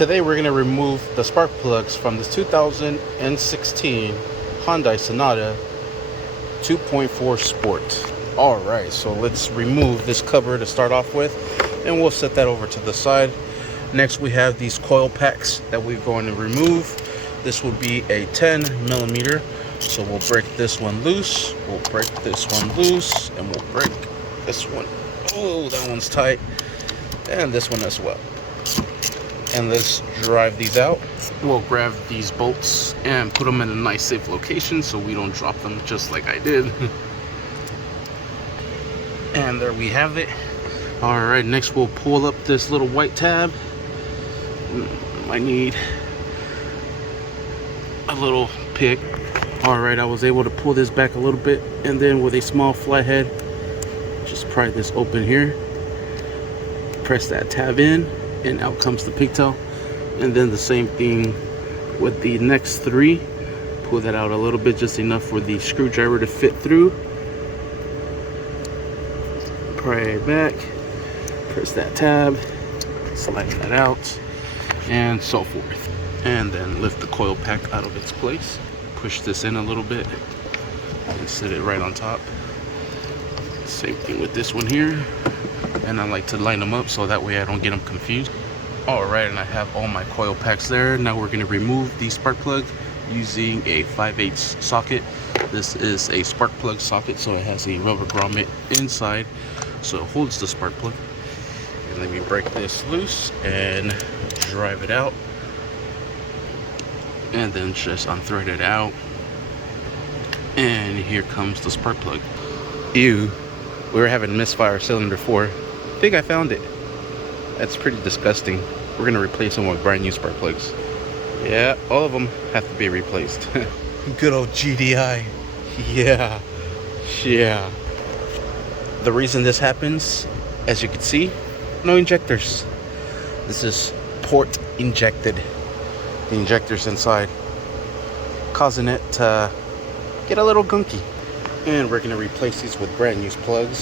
Today we're going to remove the spark plugs from this 2016 Hyundai Sonata 2.4 Sport. Alright, so let's remove this cover to start off with, and we'll set that over to the side. Next we have these coil packs that we're going to remove. This will be a 10 millimeter, so we'll break this one loose, we'll break this one loose, and we'll break this one. Oh, that one's tight, and this one as well. And let's drive these out. We'll grab these bolts and put them in a nice safe location so we don't drop them just like I did. And there we have it. Alright, next we'll pull up this little white tab. I need a little pick. Alright, I was able to pull this back a little bit, and then with a small flathead, just pry this open here. Press that tab in, and out comes the pigtail. And then the same thing with the next three. Pull that out a little bit, just enough for the screwdriver to fit through. Pry it back, press that tab, slide that out, and so forth. And then lift the coil pack out of its place. Push this in a little bit and set it right on top. Same thing with this one here. And I like to line them up so that way I don't get them confused. Alright, and I have all my coil packs there. Now we're going to remove the spark plug using a 5/8 socket. This is a spark plug socket, so it has a rubber grommet inside, so it holds the spark plug. And let me break this loose and drive it out, and then just unthread it out. And here comes the spark plug. Ew, we were having misfire cylinder 4. I think I found it. That's pretty disgusting. We're gonna replace them with brand new spark plugs. Yeah, all of them have to be replaced. Good old GDI. Yeah. The reason this happens, as you can see, no injectors. This is port injected. The injectors inside, causing it to get a little gunky. And we're gonna replace these with brand new plugs.